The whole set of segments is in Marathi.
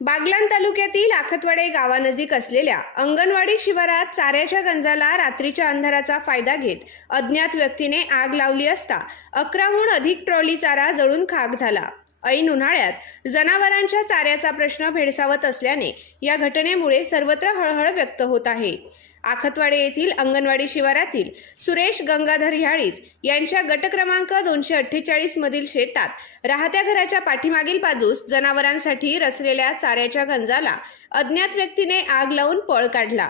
बागलान तालुक्यातील आखतवाडे गावानजीक असलेल्या अंगणवाडी शिवारात चाऱ्याच्या गंजाला रात्रीच्या अंधाराचा फायदा घेत अज्ञात व्यक्तीने आग लावली असता अकराहून अधिक ट्रॉली चारा जळून खाक झाला. ऐन उन्हाळ्यात जनावरांच्या चाऱ्याचा प्रश्न भेडसावत असल्याने या घटनेमुळे सर्वत्र हळहळ व्यक्त होत आहे. आखतवाडे येथील अंगणवाडी शिवारातील सुरेश गंगाधर ह्याळीज यांच्या गट क्रमांक दोनशे अठ्ठेचाळीस मधील शेतात राहत्या घराच्या पाठीमागील बाजूस जनावरांसाठी रचलेल्या चाऱ्याच्या गंजाला अज्ञात व्यक्तीने आग लावून पळ काढला.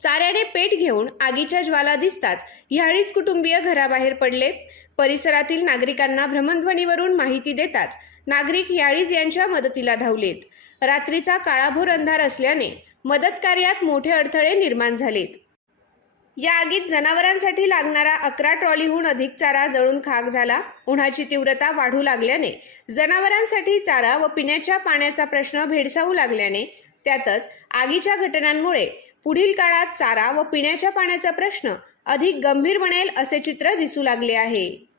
चाऱ्याने पेट घेऊन आगीच्या ज्वाला दिसताच ह्याळीच कुटुंबीय घराबाहेर पडले. परिसरातील नागरिकांना भ्रमणध्वनीवरून माहिती देताच नागरिक याळीज यांच्या मदतीला धावलेत. रात्रीचा काळाभोर अंधार असल्याने मदतकार्यात मोठे अडथळे निर्माण झालेत. या आगीत जनावरांसाठी लागणारा अकरा ट्रॉलीहून अधिक चारा जळून खाक झाला. उन्हाची तीव्रता वाढू लागल्याने जनावरांसाठी चारा व पिण्याच्या पाण्याचा प्रश्न भेडसावू लागल्याने त्यातच आगीच्या घटनांमुळे पुढील काळात चारा व पिण्याच्या पाण्याचा प्रश्न अधिक गंभीर बनेल असे चित्र दिसू लागले आहे.